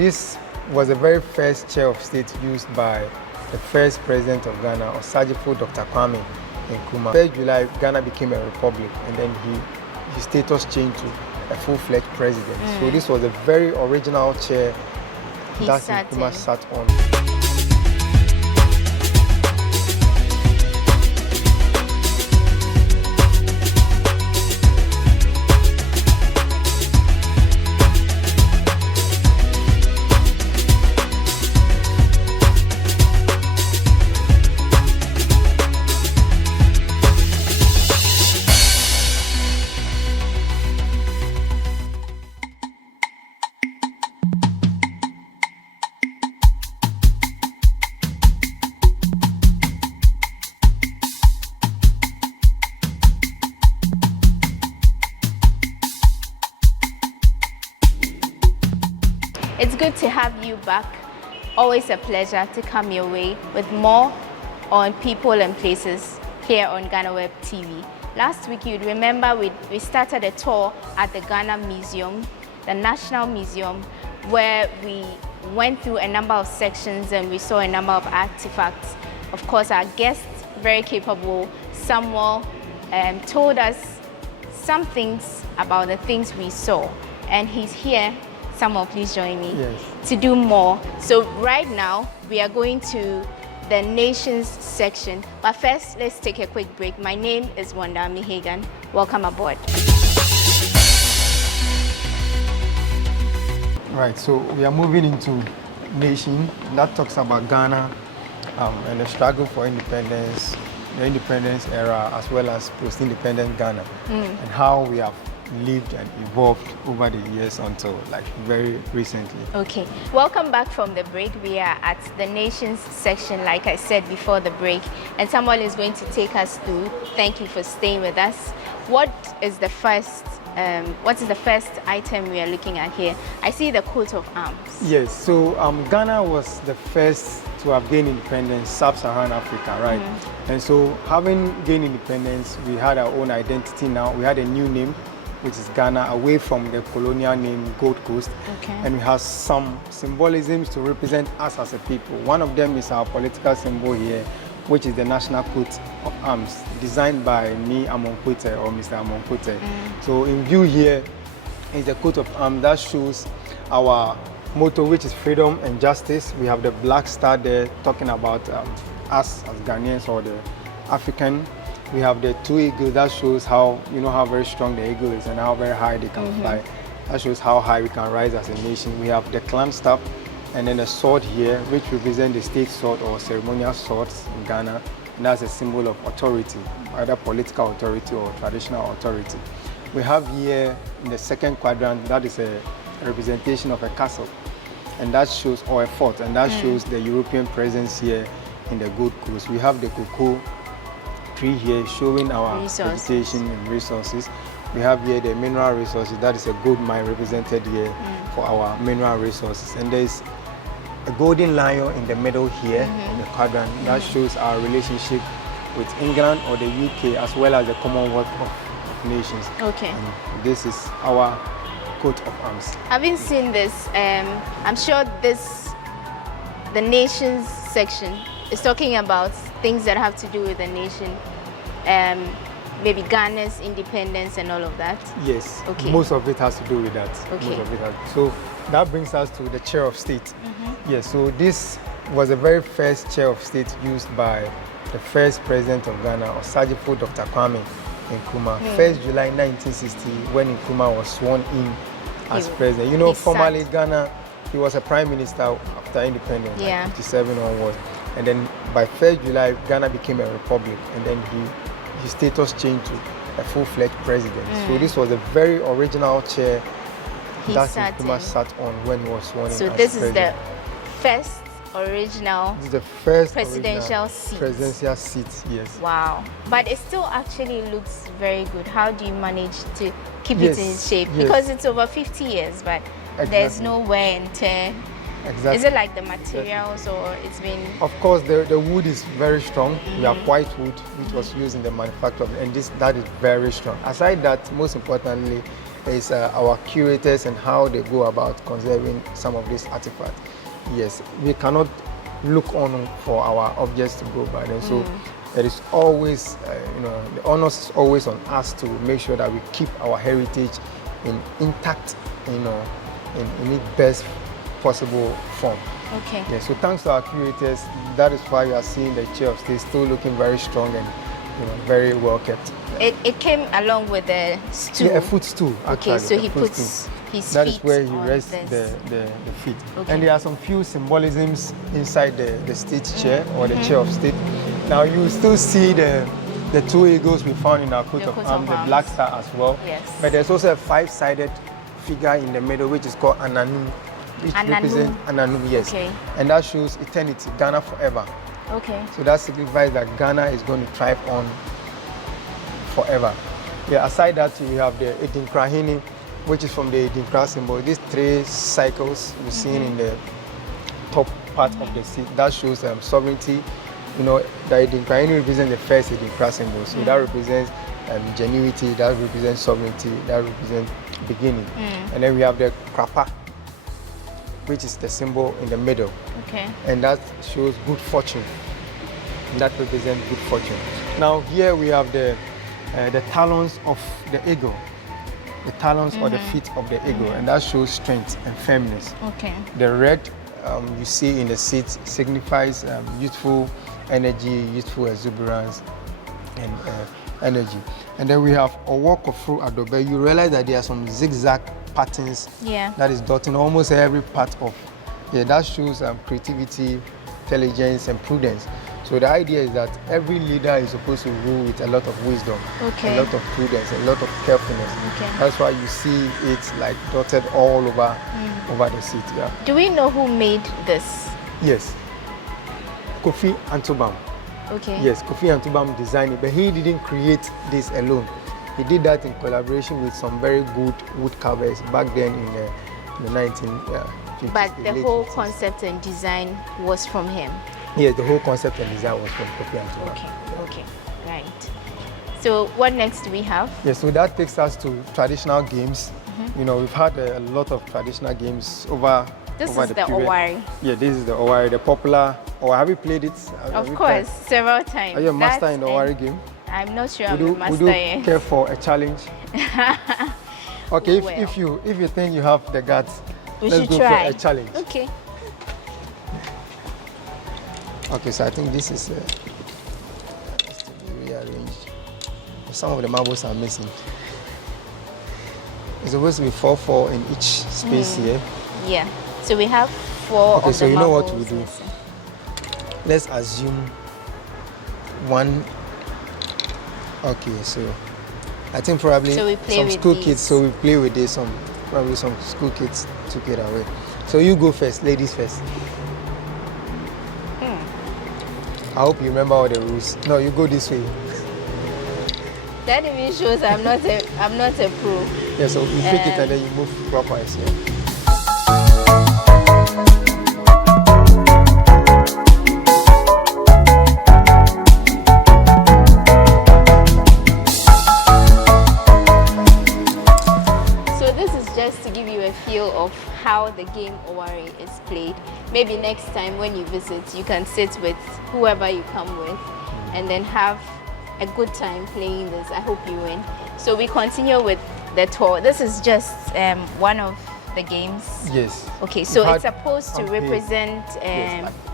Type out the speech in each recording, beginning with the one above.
this was the very first chair of state used by the first president of Ghana, Osagyefo Dr. Kwame Nkrumah. 1st July, Ghana became a republic, and then his status changed to a full-fledged president. So this was a very original chair that Nkrumah sat on. It's good to have you back. Always a pleasure to come your way with more on People and Places here on GhanaWeb TV. Last week, you'd remember we started a tour at the Ghana Museum, the National Museum, where we went through a number of sections and we saw a number of artifacts. Of course, our guest, very capable, Samuel, told us some things about the things we saw. And he's here. Samuel, please join me to do more. So right now, we are going to the nations section. But first, let's take a quick break. My name is Wanda Mihagan. Welcome aboard. Right, so we are moving into nation. That talks about Ghana and the struggle for independence, the independence era, as well as post-independent Ghana, and how we have lived and evolved over the years until like very recently. Okay, welcome back from the break. We are at the nations section, like I said before the break, and someone is going to take us through. Thank you for staying with us. What is the first item we are looking at here? I see the coat of arms. Yes, so Ghana was the first to have gained independence, sub-Saharan Africa, right? And so having gained independence, we had our own identity now. We had a new name, which is Ghana, away from the colonial name Gold Coast. And we have some symbolisms to represent us as a people. One of them is our political symbol here, which is the national coat of arms, designed by me, Amonkwete, or Mr. Amonkwete. So in view here is the coat of arms that shows our motto, which is freedom and justice. We have the black star there talking about us as Ghanaians, or the African. We have the two eagles that shows how, you know, how very strong the eagle is and how very high they can fly. That shows how high we can rise as a nation. We have the clan staff and then a sword here, which represents the state sword or ceremonial swords in Ghana. And that's a symbol of authority, either political authority or traditional authority. We have here in the second quadrant, that is a representation of a castle. And that shows, or a fort, and that shows the European presence here in the Gold Coast. We have the cocoa tree here showing our vegetation and resources. We have here the mineral resources. That is a gold mine represented here for our mineral resources. And there's a golden lion in the middle here, in the quadrant, that shows our relationship with England or the UK, as well as the Commonwealth of Nations. And this is our coat of arms. Having seen this, I'm sure the nations section is talking about things that have to do with the nation, maybe Ghana's independence and all of that. Yes, most of it has to do with that. Most of it so that brings us to the chair of state. Yes, so this was the very first chair of state used by the first president of Ghana, Osagyefo Dr. Kwame Nkrumah. 1st July 1960, when Nkrumah was sworn in as president. You know, formerly Ghana, he was a prime minister after independence, like 57 onwards. And then by 1st July, Ghana became a republic, and then his status changed to a full-fledged president. So this was a very original chair that Nkrumah sat on when he was sworn in as president. So this is the first original presidential seat. Yes. Wow. But it still actually looks very good. How do you manage to keep it in shape? Because it's over 50 years, but there's no wear and tear. Is it like the materials, or it's been... Of course, the wood is very strong. We have white wood, which was used in the manufacture, and that is very strong. Aside that, most importantly, is our curators and how they go about conserving some of these artifacts. Yes, we cannot look on for our objects to go by them. So it is always, the onus is always on us to make sure that we keep our heritage intact, in its best possible form. Okay. Yeah, so thanks to our curators, that is why you are seeing the chair of state still looking very strong and very well kept. It came along with the stool. Yeah, a footstool. Okay, so he puts his feet. That is where he rests this. the feet. Okay. And there are some few symbolisms inside the state chair or the chair of state. Now you still see the two eagles we found in our coat of arms, the black star as well. Yes. But there's also a five-sided figure in the middle, which is called Ananse, which represents Ananse, yes. Okay. And that shows eternity, Ghana forever. Okay. So that signifies that Ghana is going to thrive on forever. Yeah, aside that, we have the Edinkra, which is from the Edinkra symbol. These three cycles we're seeing in the top part of the seat, that shows sovereignty. The Edinkra represents the first Edinkra symbol. So that represents genuity, that represents sovereignty, that represents beginning. And then we have the Krapa, which is the symbol in the middle. Okay. And that shows good fortune. That represents good fortune. Now here we have the talons of the eagle. The talons or the feet of the eagle, and that shows strength and firmness. Okay. The red you see in the seat signifies youthful energy, youthful exuberance, and energy. And then we have Owokofru Adobe. You realize that there are some zigzag patterns that is dotting almost every part of. Yeah, that shows creativity, intelligence, and prudence. So the idea is that every leader is supposed to rule with a lot of wisdom, a lot of prudence, a lot of carefulness. Okay. That's why you see it like dotted all over the seat. Yeah. Do we know who made this? Yes. Kofi Antobam. Okay. Yes, Kofi Antobam designed it, but he didn't create this alone. He did that in collaboration with some very good wood carvers back then in the 1950s. But the whole concept and design was from him? Yes, the whole concept and design was from Kofi Antobam. Okay, okay, right. So what next do we have? Yes, so that takes us to traditional games. We've had a lot of traditional games over the period. Owari. Yeah, this is the Owari, the popular. Or have you played it? Of course, several times. Are you a master in the Owari game? I'm not sure I'm a master yet. Would you care for a challenge? Okay, if you think you have the guts, let's go for a challenge. Okay. Okay, so I think this is has to be rearranged. Some of the marbles are missing. It's supposed to be 4-4 in each space here. Yeah. So we have 4 Okay, of so the you know what marbles we do. Let's assume one. Okay, so I think probably some school kids. So we play with this. Probably some school kids took it away. So you go first, ladies first. I hope you remember all the rules. No, you go this way. That even shows I'm not a pro. Yeah, so you pick it and then you move clockwise here. So this is just to give you a feel of how the game Owari is played. Maybe next time when you visit, you can sit with whoever you come with and then have a good time playing this. I hope you win. So we continue with the tour. This is just one of the games. Yes. Okay, so it's supposed to represent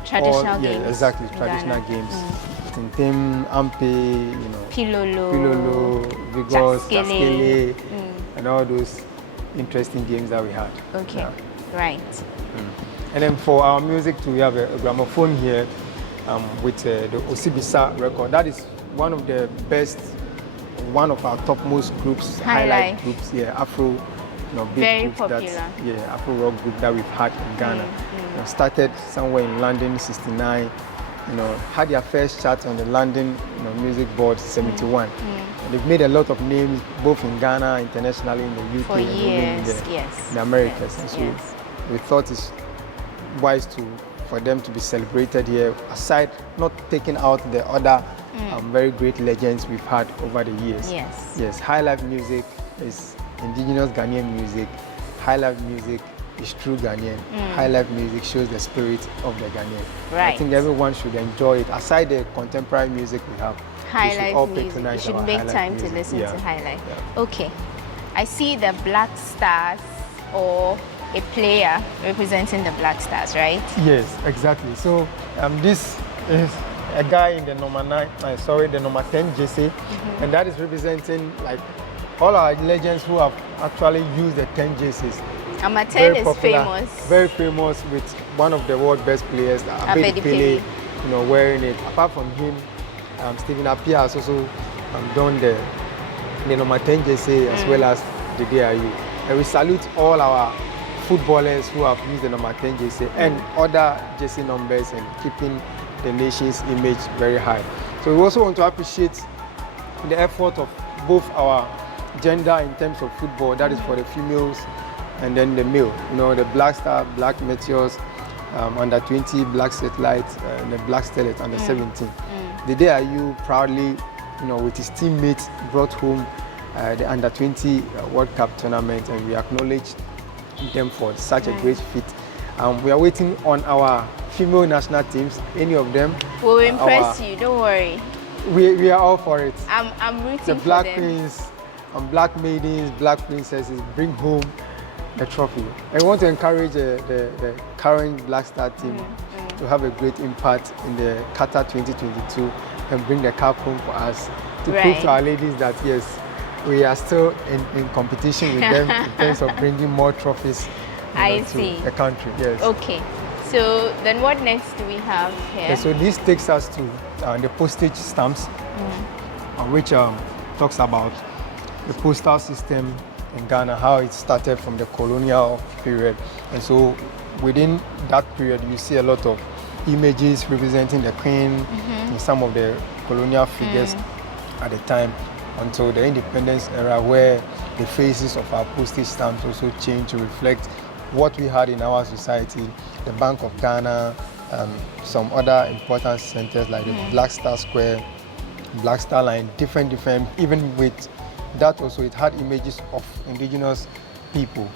traditional games. Yeah, exactly, traditional games. Tintim, Ampe, Pilolo, Vigos, Jaskele, and all those interesting games that we had. Okay, right. And then for our music too, we have a gramophone here with the Osibisa Record. That is one of the best, one of our topmost groups, highlight groups, Afro, big very groups popular. Afro rock group that we've had in Ghana. Started somewhere in London, 69. Had their first chart on the London music board, 71. And they've made a lot of names, both in Ghana, internationally, in the UK, for years, in the Americas. And so we thought it's wise for them to be celebrated here, aside not taking out the other very great legends we've had over the years. Yes. Yes, high life music is indigenous Ghanaian music, high life music is true Ghanaian. High life music shows the spirit of the Ghanaian. Right. I think everyone should enjoy it. Aside the contemporary music we have, High we should life all music. You patronize should our make high life time to music. listen Yeah. to high life. Yeah. Okay. I see the Black Stars, or a player representing the Black Stars, right? Yes, exactly. So this is a guy in the number 10 JC, and that is representing like all our legends who have actually used the 10 JCs. Number 10 Very is popular, famous. very famous, with one of the world's best players, Abedi Pele, wearing it. Apart from him, Stephen Appiah has also done the number 10 JC as well as the DIU. And we salute all our footballers who have used the number 10 JC and other JC numbers and keeping the nation's image very high. So we also want to appreciate the effort of both our gender in terms of football, that is for the females, and then the male. The Black Star, Black Meteors, under 20 Black Satellites, and the Black Starlet under 17. The DIU proudly, with his teammates, brought home the under 20 World Cup tournament, and we acknowledge them for such a great feat. We are waiting on our female national teams. Any of them will impress you. Don't worry. We are all for it. I'm rooting the for Black them. Queens and Black Maidens, Black Princesses bring home the trophy. I want to encourage the current Black Star team to have a great impact in the Qatar 2022 and bring the cup home for us to prove to our ladies that yes, we are still in competition with them in terms of bringing more trophies to the country. Yes. Okay. So then what next do we have here? Okay, so this takes us to the postage stamps, which talks about the postal system in Ghana, how it started from the colonial period. And so within that period, you see a lot of images representing the Queen and some of the colonial figures at the time, until the independence era, where the faces of our postage stamps also changed to reflect what we had in our society. The Bank of Ghana, some other important centers like the Black Star Square, Black Star Line, different, even with that also it had images of indigenous people,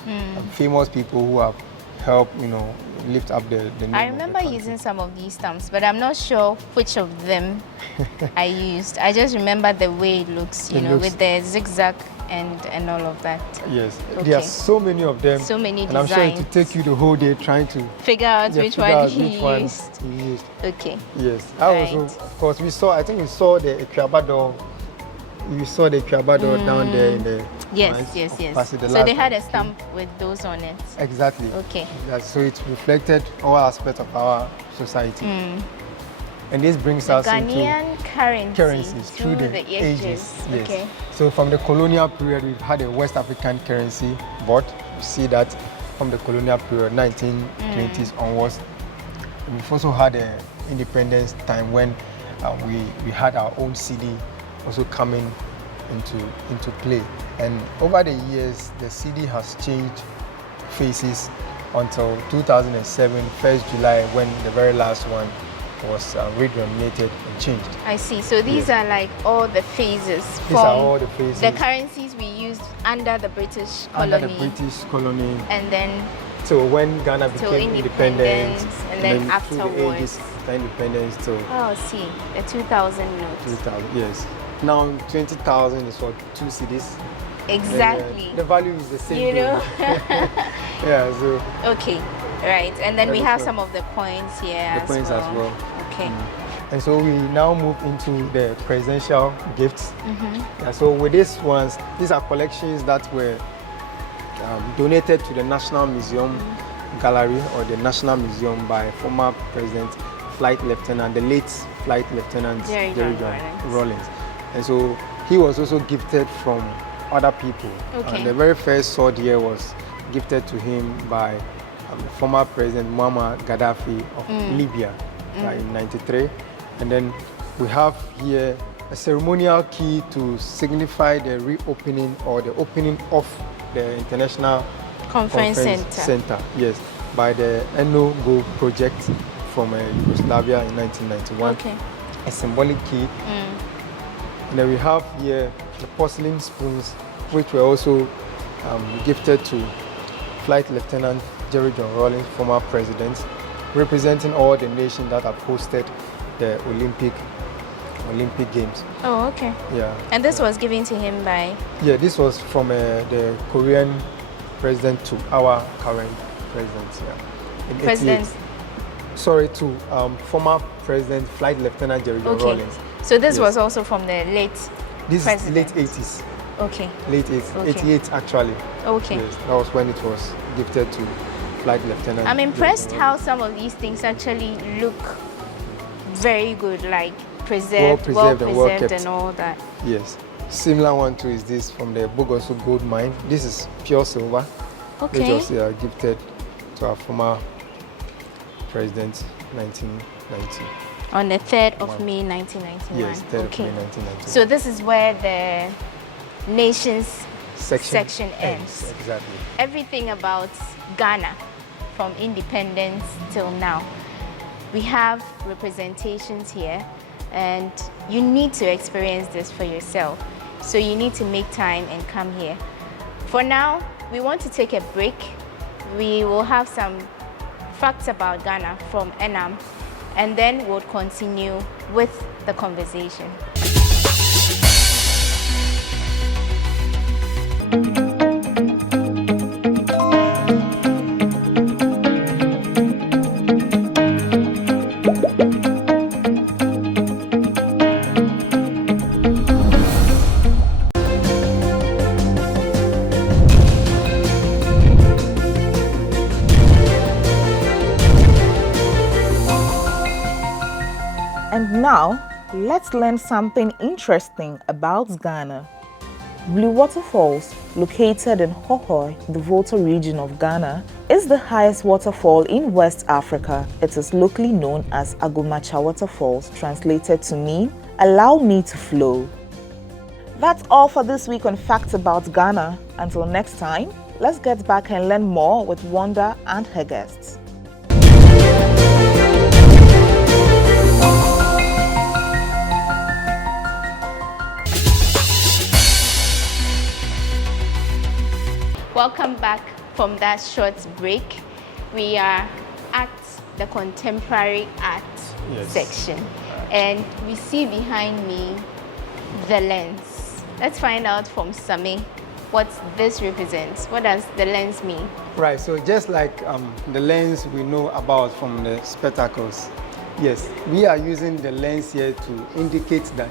famous people who have helped, lift up the name. I remember using some of these stamps, but I'm not sure which of them I used. I just remember the way it looks, with the zigzag and all of that. Yes, okay. There are so many of them. So many and designs. I'm sure it will take you the whole day trying to figure out which one you used. Okay. Yes. Right. Also, of course, we saw the Equiabado. We saw the Equiabado down there in the yes. So they had a stamp with those on it. Exactly. Okay. So it reflected all aspects of our society. And this brings us Ghanaian into currencies through the ages. Yes. Okay. So from the colonial period, we've had a West African currency, but you see that from the colonial period, 1920s onwards. We've also had an independence time when we had our own CD also coming into play. And over the years, the CD has changed faces until 2007, 1st July, when the very last one was redenominated and changed. I see. So these are like all the phases. These are all the phases. The currencies we used under the British colony. Under the British colony. And then so when Ghana became independent, and then afterwards. Through the ages, the independence. So see, the 2000 notes. 2000, yes. Now 20,000 is for 2 CDs. Exactly. The value is the same. Yeah. So. Okay. Right. And then we have some of the coins here. The coins as well. Okay. And so we now move into the presidential gifts. Yeah, so with these ones, these are collections that were donated to the National Museum Gallery or the National Museum by former President, the late Flight Lieutenant Jerry John Rawlings. And so he was also gifted from other people. Okay. And the very first sword here was gifted to him by former President Muammar Gaddafi of Libya in '93. And then we have here a ceremonial key to signify the reopening or the opening of the International Conference Center. Yes, by the Eno-Go project from Yugoslavia in 1991. Okay. A symbolic key. And then we have here the porcelain spoons, which were also gifted to Flight Lieutenant Jerry John Rawlings, former president, representing all the nations that have hosted the Olympic Games. Oh, okay. Yeah. And this was given to him by? Yeah, this was from the Korean president to our current president. Yeah. In President? 88. Sorry, to former President Flight Lieutenant Jerry John Rawlings. So this was also from the late This president? is late 80s. Okay. Late 80s. Okay. 88 actually. Okay. Yes, that was when it was gifted to Flight Lieutenant. I'm impressed how some of these things actually look very good, like well preserved and all that. Yes. Similar one too is this from the Bogoso gold mine. This is pure silver, which was gifted to our former president, 1990. On the 3rd of May 1991. Yes, 3rd of May 1991. So this is where the nation's section ends. Exactly. Everything about Ghana from independence till now. We have representations here, and you need to experience this for yourself. So you need to make time and come here. For now, we want to take a break. We will have some facts about Ghana from Enam, and then we'll continue with the conversation. And now, let's learn something interesting about Ghana. Blue Waterfalls, located in Hohoe, the Volta region of Ghana, is the highest waterfall in West Africa. It is locally known as Agumacha Waterfalls, translated to mean, allow me to flow. That's all for this week on Facts About Ghana. Until next time, let's get back and learn more with Wanda and her guests. Welcome back from that short break. We are at the contemporary art section, and we see behind me the lens. Let's find out from Sami what this represents. What does the lens mean? Right, so just like the lens we know about from the spectacles, yes, we are using the lens here to indicate that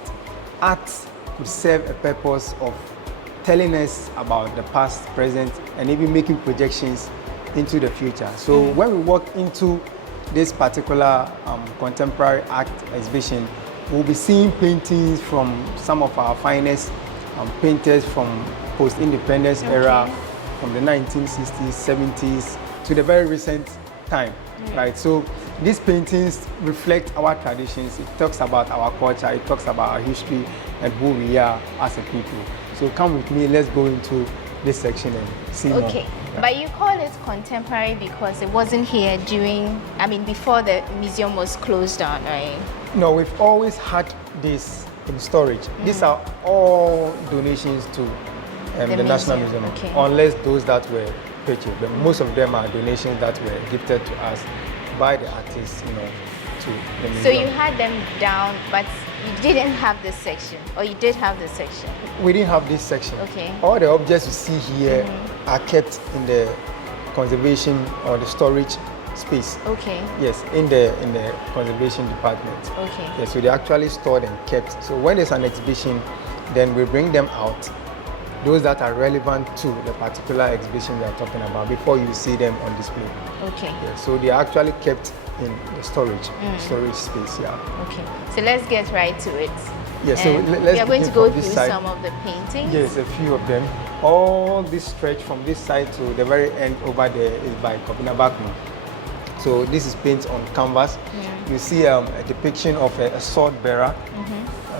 art could serve a purpose of telling us about the past, present, and even making projections into the future. So when we walk into this particular contemporary art exhibition, we'll be seeing paintings from some of our finest painters from post-independence era, from the 1960s, 70s, to the very recent time, right? So these paintings reflect our traditions. It talks about our culture, it talks about our history and who we are as a people. So come with me, let's go into this section and see more. Okay, but you call it contemporary because it wasn't here before the museum was closed down, right? No, we've always had this in storage. These are all donations to the National Museum, unless those that were purchased. But most of them are donations that were gifted to us by the artists, to the museum. So you had them down, but you didn't have this section, or you did have this section? We didn't have this section. Okay. All the objects you see here are kept in the conservation or the storage space. Okay. Yes, in the conservation department. Okay. Yes, so they're actually stored and kept. So when there's an exhibition, then we bring them out, those that are relevant to the particular exhibition we are talking about, before you see them on display. Okay. Yes, so they are actually kept in the storage space. Yeah. Okay. So let's get right to it. Yes. So let's. We are going to go through some of the paintings. Yes, a few of them. All this stretch from this side to the very end over there is by Kobina Bakman. So this is paint on canvas. You see a depiction of a sword bearer,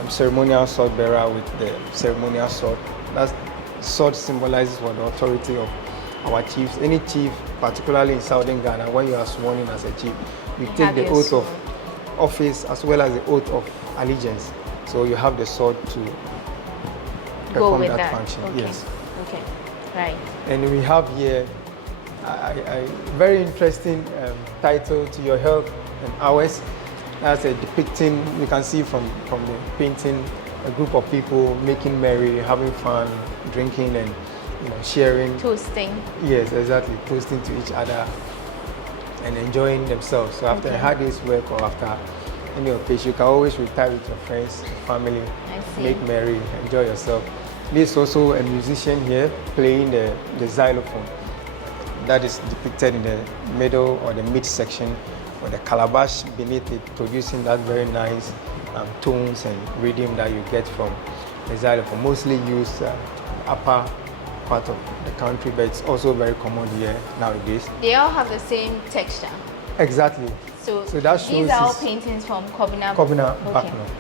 ceremonial sword bearer with the ceremonial sword. That sword symbolizes what the authority of our chiefs. Any chief, particularly in southern Ghana, when you are sworn in as a chief, you take the oath of office as well as the oath of allegiance. So you have the sword to perform that function. Okay. Yes. Okay. Right. And we have here a very interesting title, To Your Health and Ours. That's a depicting, you can see from the painting, a group of people making merry, having fun, drinking and sharing. Toasting. Yes, exactly. Toasting to each other and enjoying themselves. So after a hard day's work or after any occasion, you can always retire with your friends, family, make merry, enjoy yourself. There's also a musician here playing the xylophone. That is depicted in the middle or the mid section, with the calabash beneath it, producing that very nice tones and rhythm that you get from the xylophone. Mostly used upper part of the country, but it's also very common here nowadays. They all have the same texture. Exactly. So that shows these are all paintings from Kwame Nkrumah.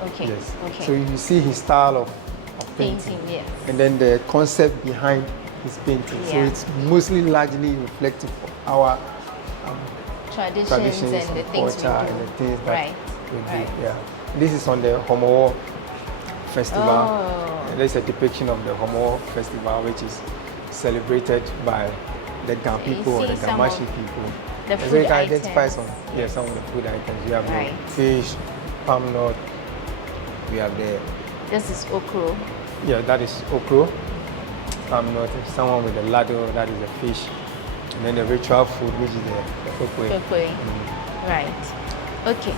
Okay. Yes. Okay. So you see his style of painting. Yes. And then the concept behind his painting. Yeah. So it's mostly largely reflective of our traditions and the things we do. And the things that we do. Right. Yeah. This is on the Homo Festival. Oh. There's a depiction of the Homo Festival, which is celebrated by the Gan people or the Gamashi people. The so food you can items. identify some of the food items. We have Right. the fish, palm nut. We have the This is okro. yeah, that is okro. Palm nut. Someone with the lado, that is the fish. And then the ritual food, which is the fokwe. Right. Okay.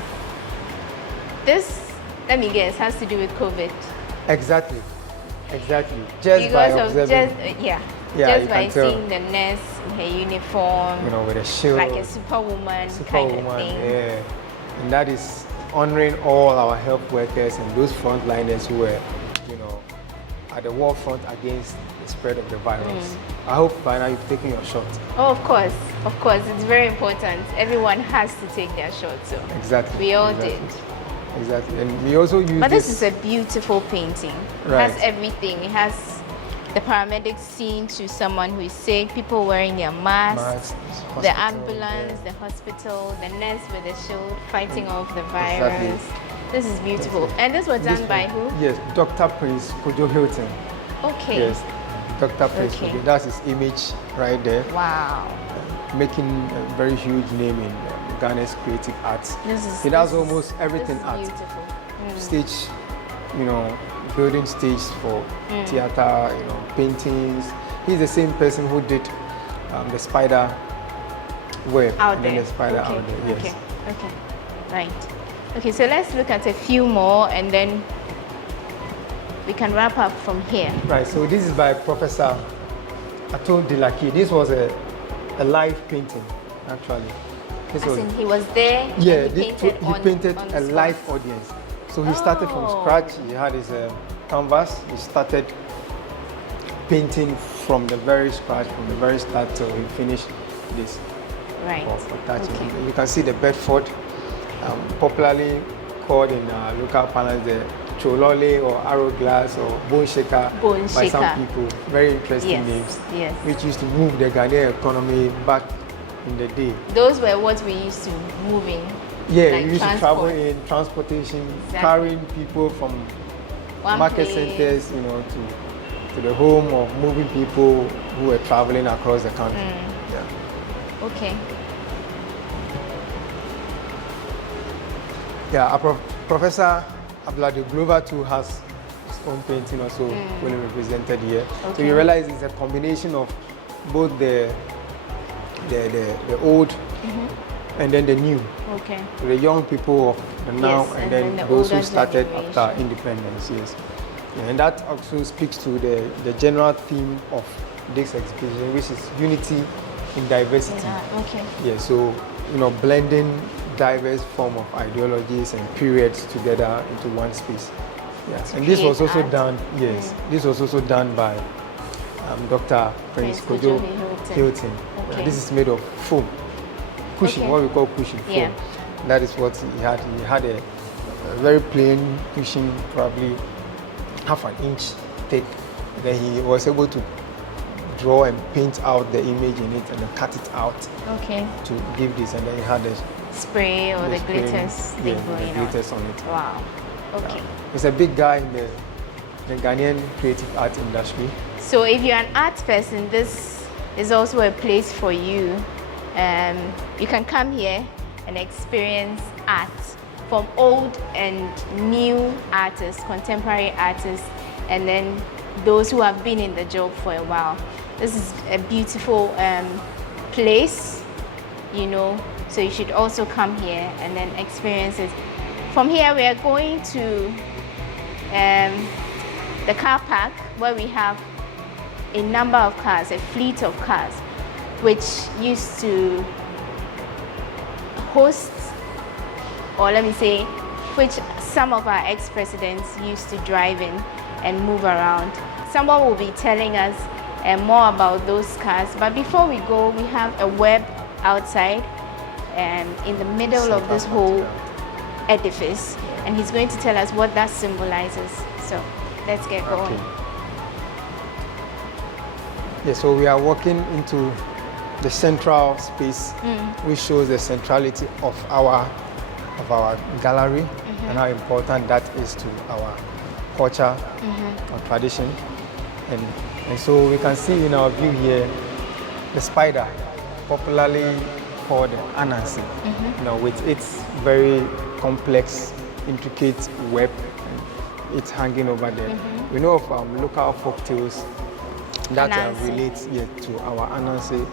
This, let me guess, has to do with COVID. Exactly. Just Because by of observing. just by seeing the nurse in her uniform, with a shield, like a superwoman kind of thing. Yeah. And that is honoring all our health workers and those frontliners who were, at the war front against the spread of the virus. I hope by now you've taken your shot. Oh, of course, it's very important. Everyone has to take their shot. So exactly. We all did. Exactly, and we also use. But this is a beautiful painting. Right. It has everything. It has the paramedics seeing to someone who is sick, people wearing their masks, the ambulance, the hospital, the nurse with the shield fighting off the virus. Exactly. This is beautiful. And this was done by who? Yes, Dr. Prince Kojo Hilton. Okay. Yes, Dr. Prince Kojo. That's his image right there. Wow. Making a very huge name in Ghana's creative arts. He does almost everything art. Beautiful. Stage, building stage for theater, paintings. He's the same person who did the spider web. Out there. The spider out there, yes. Okay. Right. Okay, so let's look at a few more and then we can wrap up from here. Right, so this is by Professor Ato Delaki. This was a live painting, actually. He was there. Yeah, he painted a live audience. So he started from scratch. He had his canvas. He started painting from the very scratch, from the very start till he finished this. Right. For touching. Okay. You can see the Bedford, popularly called in local parlance the Cholole or Arrow Glass or Bone Shaker by some people. Very interesting names, which used to move the Ghanaian economy back in the day. Those were what we used to move in. Yeah, we used to travel in transportation, carrying people from market centers, to the home, or moving people who were traveling across the country. Yeah. Okay. Yeah, Professor Ablado Glover too has his own painting also well represented here. Okay. So you realize it's a combination of both the old and then the new. Okay. So the young people of the now and then those who started after independence, yes. Yeah, and that also speaks to the general theme of this exhibition, which is unity in diversity. Okay. Yeah, so blending diverse form of ideologies and periods together into one space. Yeah, and this was also done. Yes, this was also done by Dr. Prince Kojo Hilton. Okay. This is made of foam, cushion, what we call cushion foam. Yeah. That is what he had. He had a very plain cushion, probably half an inch thick. Then he was able to draw and paint out the image in it and then cut it out. Okay. To give this, and then he had the spray or the glitters thing going on. Glitters on it. Wow. Okay. He's a big guy in the Ghanaian creative art industry. So if you're an art person, this is also a place for you. You can come here and experience art from old and new artists, contemporary artists, and then those who have been in the job for a while. This is a beautiful place, you know, so you should also come here and then experience it. From here, we are going to the car park where we have a number of cars, a fleet of cars, which used to host, or let me say, which some of our ex-presidents used to drive in and move around. Someone will be telling us more about those cars, but before we go, we have a web outside in the middle of this whole edifice, and he's going to tell us what that symbolizes. So let's get going. Okay. Yeah, so we are walking into the central space, which shows the centrality of our gallery and how important that is to our culture or tradition. And so we can see in our view here the spider, popularly called Ananse, you know, with its very complex, intricate web, and it's hanging over there. We know of local folk tales that relate to our Ananse,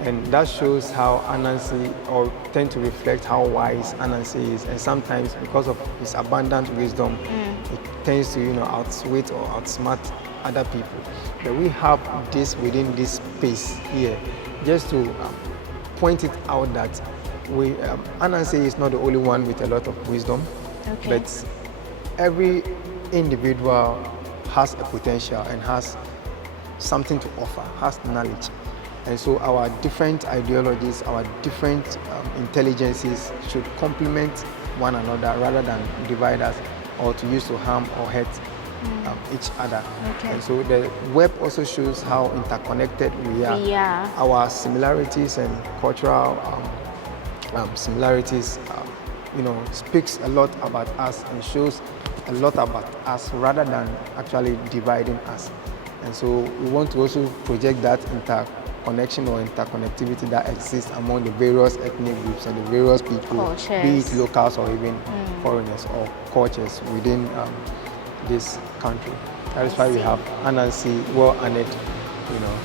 and that shows how Ananse, or tend to reflect how wise Ananse is, and sometimes because of his abundant wisdom, it tends to, you know, outwit or outsmart other people. But we have this within this space here, just to point it out that Ananse is not the only one with a lot of wisdom, but every individual has a potential and has something to offer, has knowledge. And so our different ideologies, our different intelligences should complement one another rather than divide us or to use to harm or hurt each other. And so the web also shows how interconnected we are. Our similarities and cultural similarities, you know, speaks a lot about us and shows a lot about us rather than actually dividing us. And so we want to also project that interconnection or interconnectivity that exists among the various ethnic groups and the various people, be it locals or even foreigners or cultures within this country. That is why we have Ananse well honored, you know,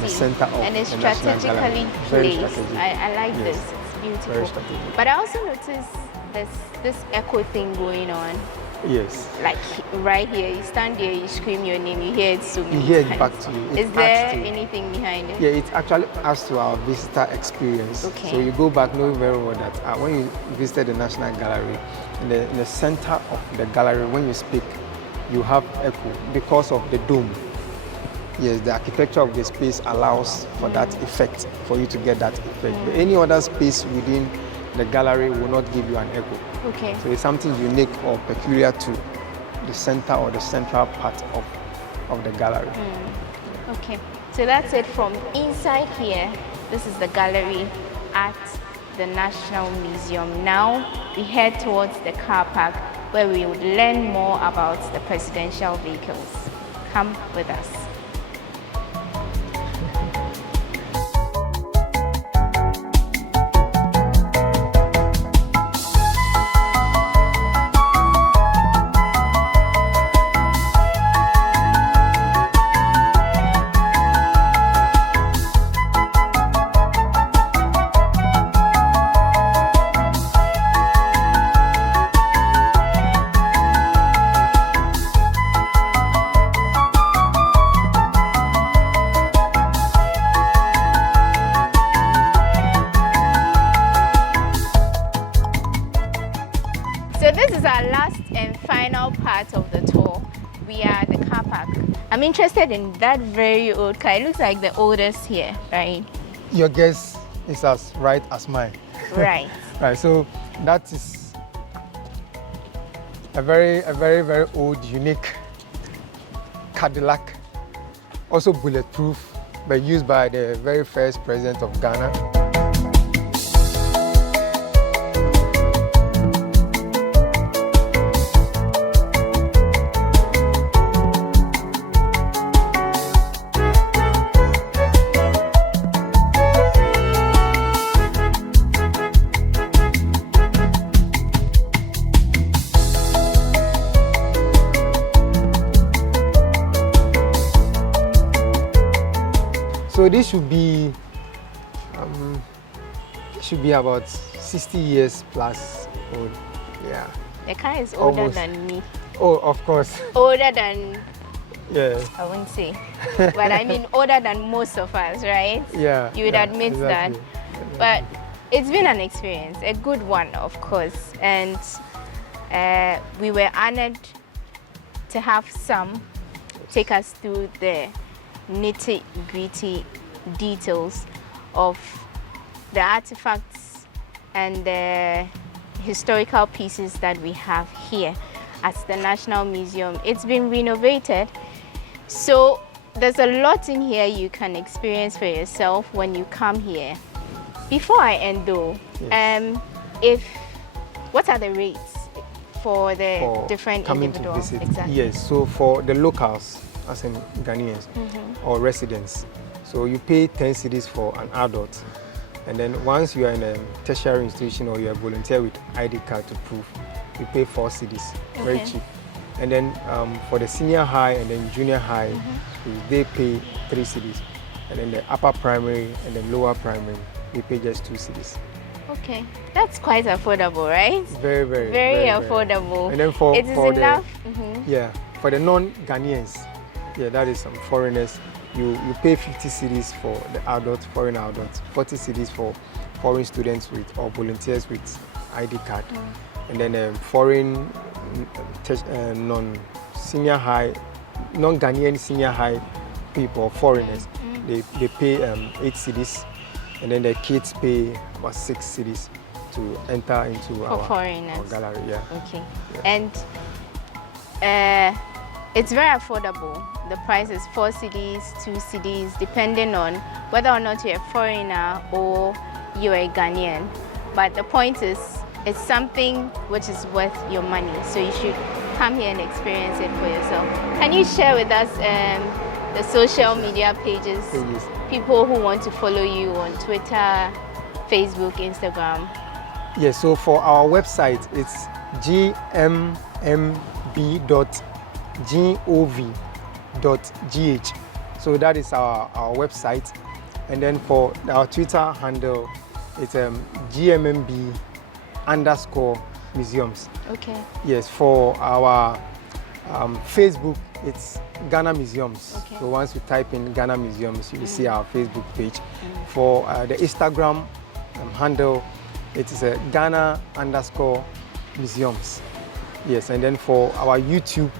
the center of and it's the National strategically Gallery. placed. I like this. It's beautiful. Very strategic. But I also noticed this echo thing going on. Yes. Like right here, you stand there, you scream your name, you hear it so many You hear it times. back to you. Is there anything behind it? Yeah, it actually adds to our visitor experience. So you go back knowing very well that when you visited the National Gallery, in the center of the gallery, when you speak, you have echo because of the dome. Yes, the architecture of the space allows for that effect, for you to get that effect. But any other space within the gallery will not give you an echo. So it's something unique or peculiar to the center or the central part of the gallery. So that's it from inside here. This is the gallery at the National Museum. Now we head towards the car park where we would learn more about the presidential vehicles. Come with us. So this is our last and final part of the tour. We are at the car park. I'm interested in that very old car. It looks like the oldest here, right? Your guess is as right as mine. Right. Right, so that is a very old, unique Cadillac, also bulletproof, but used by the very first president of Ghana. So this should be about 60 years plus old. Yeah. The car is older Almost. than me. Oh, of course. Older than, Yeah. I won't say, but I mean older than most of us, right? Yeah. You would yeah, admit exactly. that. But it's been an experience, a good one, of course. And we were honored to have Sam take us through the nitty-gritty details of the artifacts and the historical pieces that we have here at the National Museum. It's been renovated, so there's a lot in here you can experience for yourself when you come here. Before I end though, Yes. what are the rates for the For different coming to individuals? visit. Exactly. Yes, so for the locals, as in Ghanaians or residents, so you pay 10 cedis for an adult, and then once you are in a tertiary institution or you are volunteer with ID card to prove, you pay 4 cedis, very Okay. cheap. And then for the senior high and then junior high, they pay 3 cedis, and then the upper primary and then lower primary, they pay just 2 cedis. Okay, that's quite affordable, right? Very, very, Very affordable. And then for It is for enough. yeah, for the non-Ghanaians, yeah, that is some foreigners. You pay 50 cedis for the adult, foreign adults, 40 cedis for foreign students with or volunteers with ID card, and then foreign non-senior high, non-Ghanaian senior high people, foreigners, they pay 8 cedis, and then the kids pay about 6 cedis to enter into our foreigners. gallery. Yeah. Okay. Yeah. And it's very affordable. The price is 4 cedis, 2 cedis, depending on whether or not you're a foreigner or you're a Ghanaian. But the point is, it's something which is worth your money. So you should come here and experience it for yourself. Can you share with us the social media pages? People who want to follow you on Twitter, Facebook, Instagram. Yes, so for our website, it's gmb.gov.gh. So that is our website. And then for our Twitter handle, it's gmmb_museums. Okay. Yes, for our Facebook, it's Ghana Museums. Okay. So once you type in Ghana Museums, you will see our Facebook page. For the Instagram handle, it is Ghana_museums. Yes, and then for our YouTube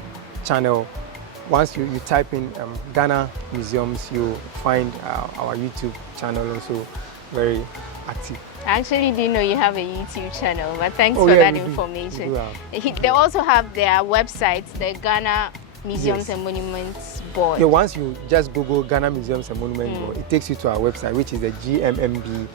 channel, once you type in Ghana Museums, you'll find our YouTube channel also very active. I actually didn't know you have a YouTube channel, but thanks Oh, for yeah, that we do. information. We do They also have their websites, the Ghana Museums Yes. and Monuments Board. Yeah, once you just Google Ghana Museums and Monuments Board, it takes you to our website, which is the gmmb.gov.gh.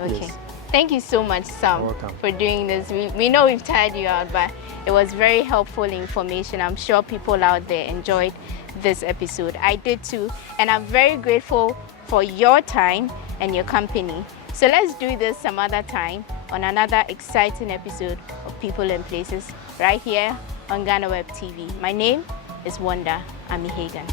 Okay. Yes. Thank you so much, Sam, You're welcome. for doing this. We know we've tired you out, but it was very helpful information. I'm sure people out there enjoyed this episode. I did too, and I'm very grateful for your time and your company. So let's do this some other time on another exciting episode of People and Places right here on GhanaWeb TV. My name is Wanda Amihagan.